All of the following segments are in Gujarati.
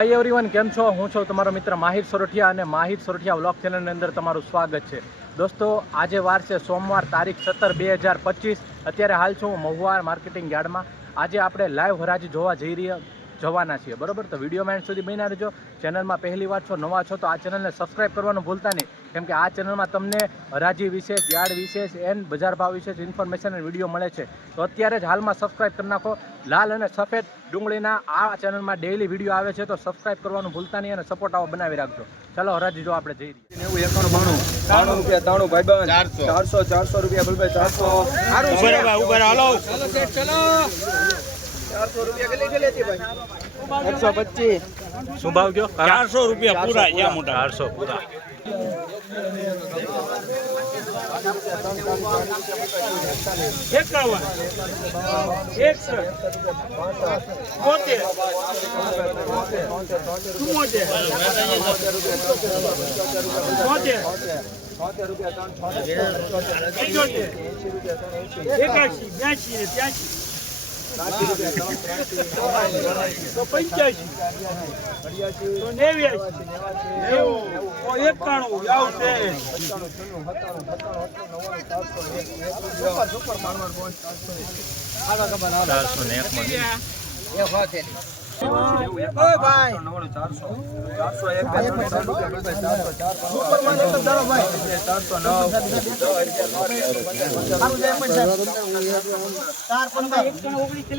હાય એવરીવન કેમ છો? હું છું તમારો મિત્ર માહિર સોરઠિયા અને માહિર સોરઠિયા વ્લોગ ચેનલની અંદર તમારું સ્વાગત છે. દોસ્તો, આજે વાર છે સોમવાર, તારીખ સત્તર બે હજાર પચીસ. અત્યારે હાલ છું હું મહુવા માર્કેટિંગ યાર્ડમાં. આજે આપણે લાઈવ હરાજી જોવા જઈ રહ્યા જવાના છીએ. બરોબર? તો વિડીયોમાં એન્ડ સુધી બન્યા રહેજો. ચેનલમાં પહેલી વાર છો નવા છો તો આ ચેનલને સબસ્ક્રાઈબ કરવાનું ભૂલતા નહીં. કેમ કે આ ચેનલમાં તમને હરાજી વિશેષ યાર્ડ વિશેષ એન્ડ બજાર ભાવ વિશેષ ઇન્ફોર્મેશન અને વીડિયો મળે છે. તો અત્યારે જ હાલમાં સબસ્ક્રાઈબ કરી નાખો. લાલ અને સફેદ ડુંગળીના આ ચેનલમાં ડેઈલી વીડિયો આવે છે તો સબસ્ક્રાઇબ કરવાનું ભૂલતા નહીં અને સપોર્ટ આવો બનાવી રાખજો. ચાલો હરાજી જો આપણે જઈ રહીએ. નેવું એકાણું બાણું. બાણું રૂપિયા ત્રાણું ભાઈબંધ. ચારસો. ચારસો રૂપિયા બોલભાઈ ચારસો. હતી ભાઈ એકસો પચીસ. શું ભાવ ગયો ચારસો રૂપિયા પૂરા યા મોટા. ચારસો પૂરા. એકાવન. એકસઠ. બોતેર. ચુમ્મોતેર બોતેર. એકાશી બ્યાસી ને ત્યાસી તો પંચ્યાસી. તો નેવ્યાસી. નેવું. તો એકાણું. આવશે. ચારસો ને એકમાં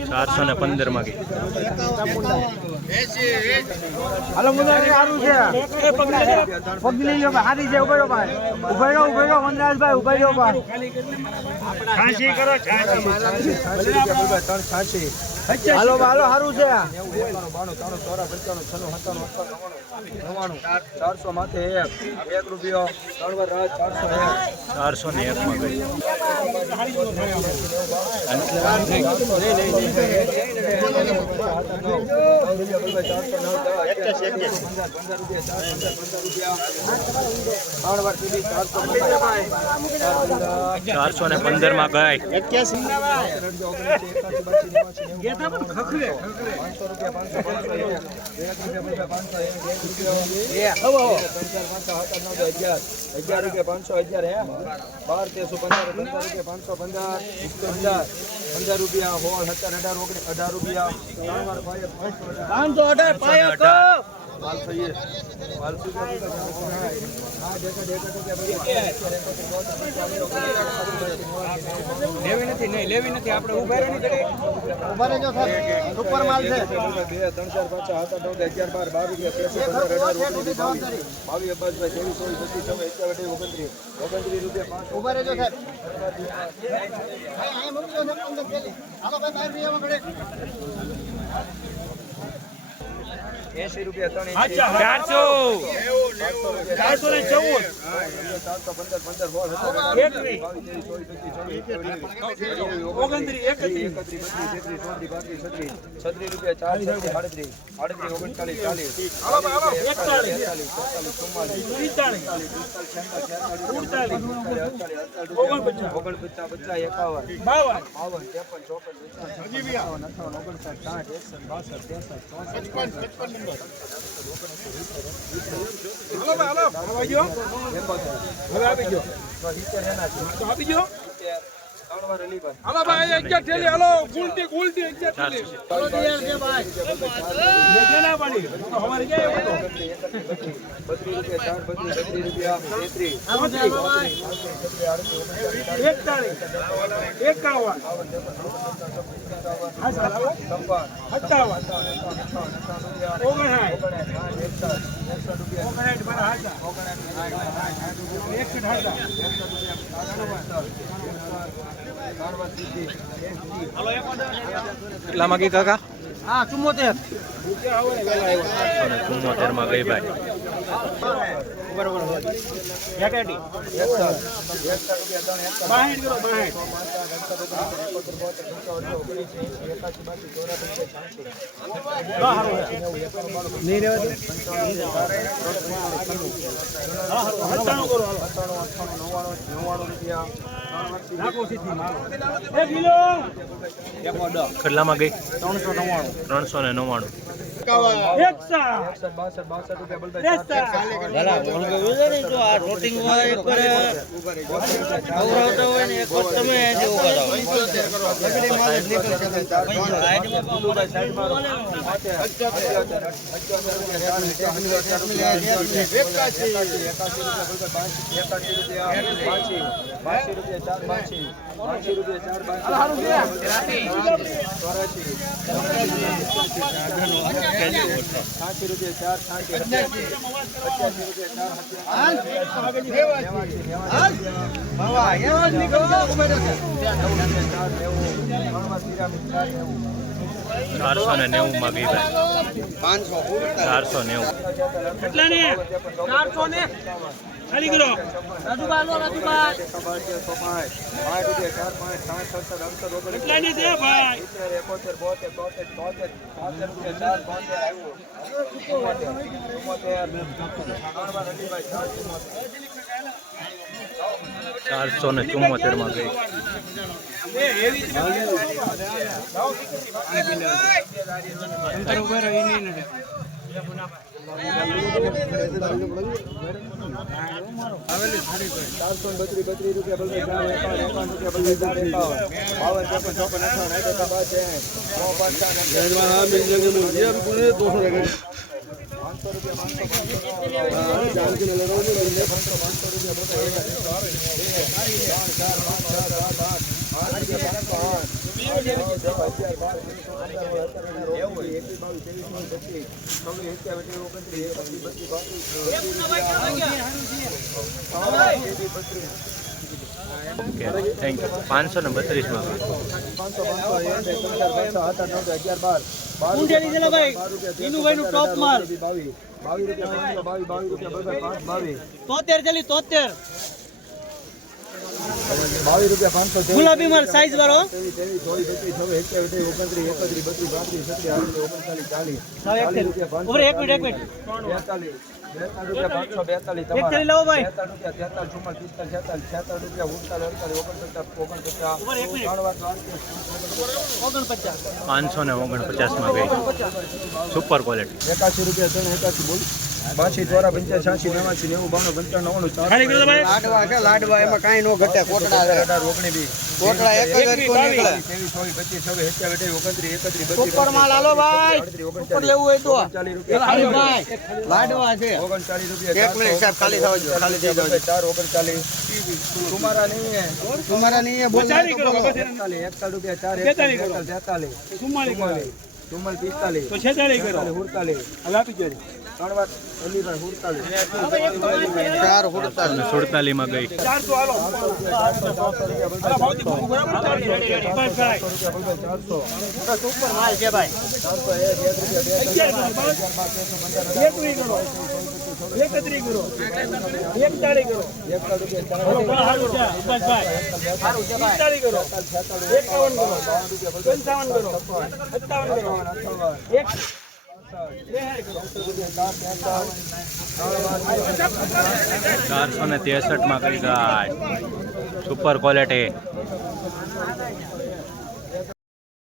ચારસો ને પંદરમાં સારું છે પગલી લ્યો હારી છે ઊભો રહ્યો ભાઈ ઊભો રહ્યો ઊભો વનરાજભાઈ ઊભો ભાઈ છાસી કરો હાલો હાલો સારું છે. ચારસો માથે એક. એક રૂપિયો. ત્રણ વાર ચારસો એક. ચારસો ને એકમાં માં ચારસો ને પંદરમાં ગઈ. અગિયાર રૂપિયા પાંચસો અગિયાર હે? બાર તેરસો પંદર પંદર રૂપિયા પાંચસો પંદર પંદર. પંદર રૂપિયા સોળ સત્તર અઢાર ઓગણીસ અઢાર રૂપિયા. પાંચસો અઢાર લેવી નથી નહીં લેવી નથી. આપણે ઊભા રહે ઊભા રહેજો સુપર માલ છે. બે ત્રણ ચાર પાંચ સાત આઠ નવ અગિયાર બાર બાર રૂપિયા તેરસો પંદર અઢાર ઓગણીસ બાવીસ બાવીસ ત્રેવીસ ચોવીસ પચીસ છવ્વીસ એકાવન અઠાવીસ ઓગણત્રીસ ઓગણત્રીસ રૂપિયા પાંચ. ઊભા રહેજો સાહેબ એસી રૂપિયા ત્રણ. ચારસો. ચારસો ને ચૌદ. ચારસો પંદર પંદર સોળ છત્રીસ રૂપિયા ચાર છત્રીસ આડત્રીસ આડત્રીસ ઓગણચાલીસ ચાલીસ. એકતાલીસ એકતાલીસ ચુમ્માલીસ ઓગણપચાસ પચાસ એકાવન બાવન બાવન ત્રેપન ચોપન પચાસ અઠાવન ઓગણસાઠ સાઠ એકસઠ બાસઠ ત્રેસઠ ચોસઠ હવે આપી ગયો બત્રીસ રૂપિયા બત્રીસ રૂપિયા કેટલા માં કાકા? હા ચુમ્મોતેર. ચુમ્મોતેરમાં ગઈ ભાઈ. બાહેઠ કરો બાહેઠ સત્તાણું કરો હાલો. રાખો સીધી માલો એક કિલો. કેટલામાં ગઈ? ત્રણસો નવ્વાણું. ત્રણસો ને નવ્વાણું. એકસઠ એકસઠ બાસઠ બાસઠ રૂપિયા બલભાઈ ત્રેસઠ બાસી રૂપિયા ચાર બાસી રૂપિયા ચાર બાસી સાઠી રૂપિયા ચાર સાઠી રૂપિયા ચાર નેવાસી ચારસો ને નેવું માં ગઈ ભાઈ. ચારસો નેવું. કેટલા ને ચારસો ને ખાલી કરો કેટલા ની છે ભાઈ? ચારસો ને ચુમ્મોતેરમાં ગઈ ચારસો બત્રીસ બત્રીસ રૂપિયા ચાર એકાવન એકાવન રૂપિયા બલવે ચાર એકાવન બાવન ત્રેપન ચોપન અઠાવન આઠ એકા ગઈ ચારસો સો પાંચ ચાર પાંચસો રૂપિયા ઓકે થેન્ક યુ પાંચસો ને બત્રીસમાં પાંચસો પાંચસો એક બે ત્રણ ચાર પાંચ સાત આઠ નવ અગિયાર બાર ગુલાબી માલ સાઈઝ વાળો એક મિનિટ એક મિનિટ પાંચસો ને ઓગણપચાસમાં ગઈ. સુપર ક્વોલિટી એકાસી રૂપિયા ત્રણ એકાસી બોલ. બાસી દ્વારા પંચાસ છ્યાસી નેવાસી નેવું બાણું પંચાણું નવ્વાણું લાડવા એમાં કાંઈ ન ઘટે કોટડા ઓગણી બી કોટડા એક જ હરખું નીકળે. સુપર માલ હાલો ભાઈ. અડત્રીસ લેવું હોય તો. ભાઈ. લાડવા છે. એક મિનિટ સાહેબ ખાલી થવા જો ખાલી થઈ જાવ ચાર ઓગણચાલીસ. તમારા નહીં તમારા નહીં બોલ. કરો એકતાલીસ રૂપિયા ચાર એકતાલીસ તેતાલીસ ચુમ્માલીસ ચુમ્માલીસ પિસ્તાલીસ. તો છેતાલીસ કરો. હુડતાલીસ હવે આપી દેજો ચાર હુડતા સુડતાલીસમાં ગઈ એકત્રી કરો એકતાળી કરો કરો એકાવન કરો પંચાવન કરો સત્તાવન કરો એક ચારસો ને ત્રેસઠમાં ગઈ ગાય. Super quality